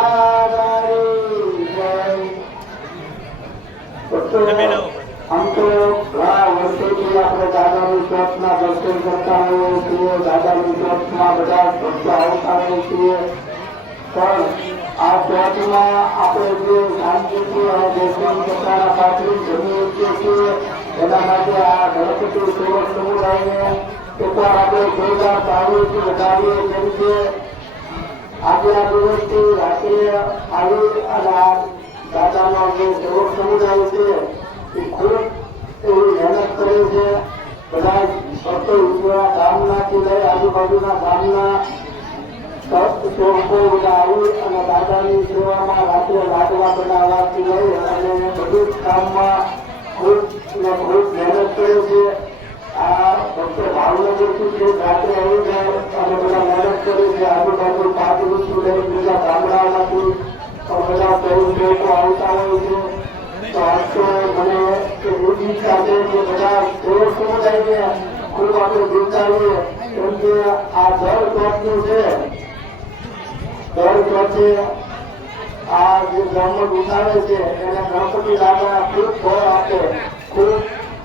દાદાની જય. આમ તો ઘણા વર્ષોથી આપણે દાદાની ચોથના દર્શન કરતા હોઈએ છીએ, દાદાની ચોથમાં બધા ભક્તો આવતા હોઈએ છીએ, પણ આ ચોથમાં આપણે જે શાંતિથી અને દર્શન કરતાના પાછળ જમીએ છીએ એના માટે આ ગણપતિ સેવક સમુદાયને એકવાર આપણે જોરદાર તાળીઓથી વધારીએ. કેમ કે આજે આ દિવસથી રાત્રે આવી અને આ દાદાનો જે સેવક સમુદાય છે એ ખૂબ એવી મહેનત કરે છે. બધા ભક્તો ગામનાથી લઈ આજુબાજુના ગામના સેવકો બધા આવી અને દાદાની સેવામાં રાત્રે લાડવા બનાવવાથી લઈ અને બધું જ કામમાં ખૂબ મહેનત કરે છે. આ ભક્તો ભાવનગરથી જે રાત્રે આવી જાય અને બધા મહેનત કરે છે. આજુબાજુ પાટણથી લઈ બીજા ગામડાઓમાંથી બધા સેવકો આવતા હોય છે. તો આજ તો મને એવી સાથે કે બધા સેવક સમુદાયને ખૂબ આપણે જીવતાવીએ. કેમ કે આ દર ચોથનું છે, દર ચોથે આ જે બ્રાહ્મણ ઉઠાવે છે એને ગણપતિ દાદા ખૂબ ફળ આપે, ખૂબ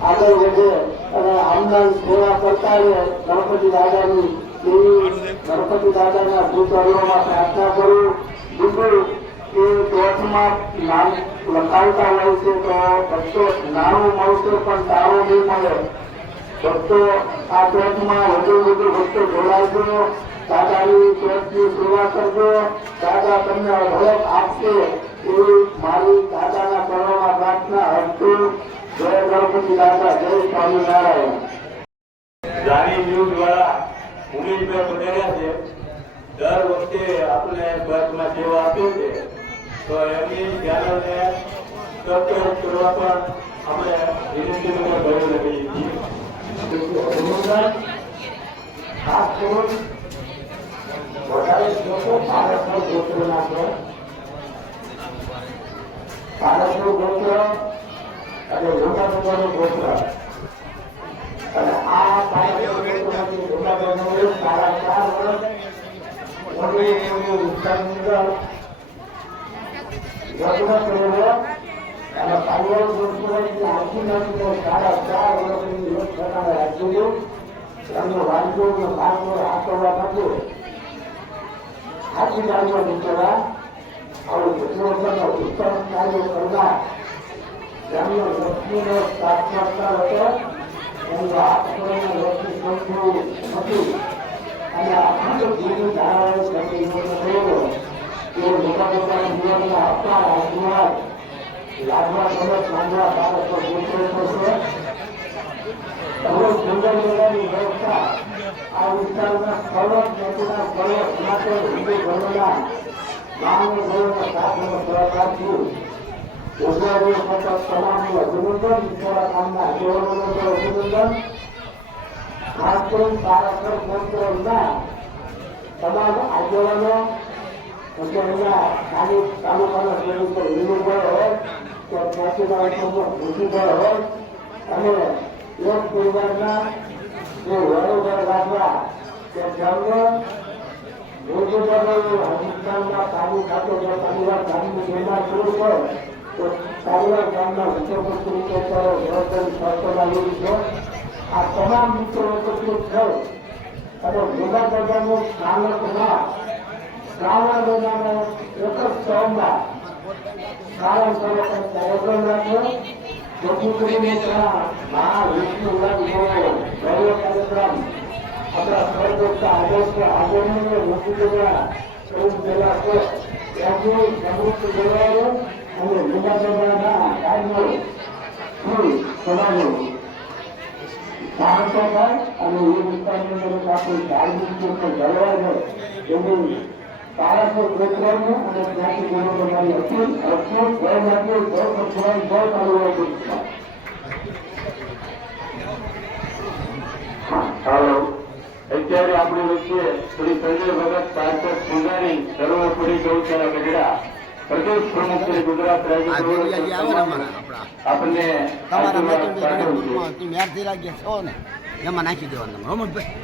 આગળ વધે અને આમના સેવા કરતા રહે ગણપતિ દાદાની. એવી ગણપતિ દાદાના ભૂતળીઓમાં પ્રાર્થના કરું. બીજું એ ચોથમાં નામ લખાવતા હોય છે તો ભક્તો નાણું મળશે પણ તાળો નહીં મળે. ભક્તો આ ચોથમાં વધુ ભક્તો જોડાજો, દાદાની ચોથની સેવા કરજો. દાદા તમને અઢળક આપશે એવી મારી દાદાના ચરણોમાં પ્રાર્થના હતું. જય ગણપતિ દાદા, જય સ્વામિનારાયણ. જારી ન્યૂઝ વાળા ઉમેશભાઈ પટેલા છે. દર વખતે આપણે બસમાં સેવા આપીએ છીએ તો એમની ચેનલને સબસ્ક્રાઇબ કરવા પણ આપણે વિનંતી ભરી લખીએ છીએ. ખાસ કરીને વધારે લોકો ભારતનો ગોત્ર નાખે, ભારતનું ગોત્ર અને લોકાનું ગોત્ર અને આ ભારતનું ગોત્રમાંથી લોકાનું સારા 4 વર્ષ યજ્ઞ કરેલો અને પારિવારિક ગોત્રમાંથી આખી નાખીને સારા 4 વર્ષની યોગ પ્રકારે રાખ્યું. એમનો વાંધો ભાગનો આકરવા માટે આખી કાર્યો નીકળવા આવું ઉત્તમ કાર્ય કરનાર જેમનો લક્ષ્મીનો સાક્ષાત્કાર હતો એમનું આત્માના લક્ષ્મી સમજવું નથી અને અખંડ જીવની ધારાઓ થયેલો એ મોટા મોટા જીવનના અપાર આશીર્વાદ લાગવા સમજ માંગવા બાબત પર ગોઠવેલો છે. સુંદર મેળાની વ્યવસ્થા આ વિસ્તારના સ્થળો નદીના સ્થળો માટે હિન્દુ ધર્મના માનવ ધર્મના સાથનો સહકારથી ગુજરાતી સતત તમામનું અભિનંદન, વિચારા કામના આગેવાનોનું અભિનંદન. ખાસ કરીને પારાસર મંત્રના તમામ આગેવાનો પછી અહીંયા સ્થાનિક તાલુકાના સ્વરૂપે વિનુભાઈ હોય કે ત્યાંથી ભૂષીભાઈ હોય અને એક પરિવારના જે વડોદરા રાખવા કે જેમને હિન્દુસ્તાનના પાણી ખાતે જે પરિવાર ગામની નિર્માણ શરૂ કરે તો પરિવાર ગામના મુખ્યમંત્રી તરીકે જવાબદારી સ્વાસ્થ્યમાં લીધી છે. આ તમામ મિત્રો એકત્રિત થઈ અને ભેગા પ્રજાનું સ્થાનકમાં શ્રાવણ મહિનાના એક જ સોમવાર સારા કાર્યક્રમ રાખ્યો. જેથી કરીને ત્યાં મહાવિષ્ણુ કાર્યક્રમ આપણા સર્વોચ્ચા આગળની મૂર્તિઓના પેલા છે ત્યાંથી સમૃદ્ધ જવાયો અને લીલાચંદ્રના કાર્યો સમાજો સાહસો થાય અને એ વિસ્તારની અંદર આપણી ધાર્મિક જળવાય છે એની પારાસર ગોત્રનું અને ત્યાંથી ગુરુ તમારી અખિલ અખિલ જય માટે જય ભગવાન જય ચાલુ. હાલો, અત્યારે આપણી વચ્ચે શ્રી સંજય ભગત સાર્થક પૂજારી સર્વોપરી ગૌશાળા ગઢડા પ્રદેશ પ્રમુખ શ્રી ગુજરાત રાજ્ય આપણને એમાં નાખી દેવાના રમણભાઈ.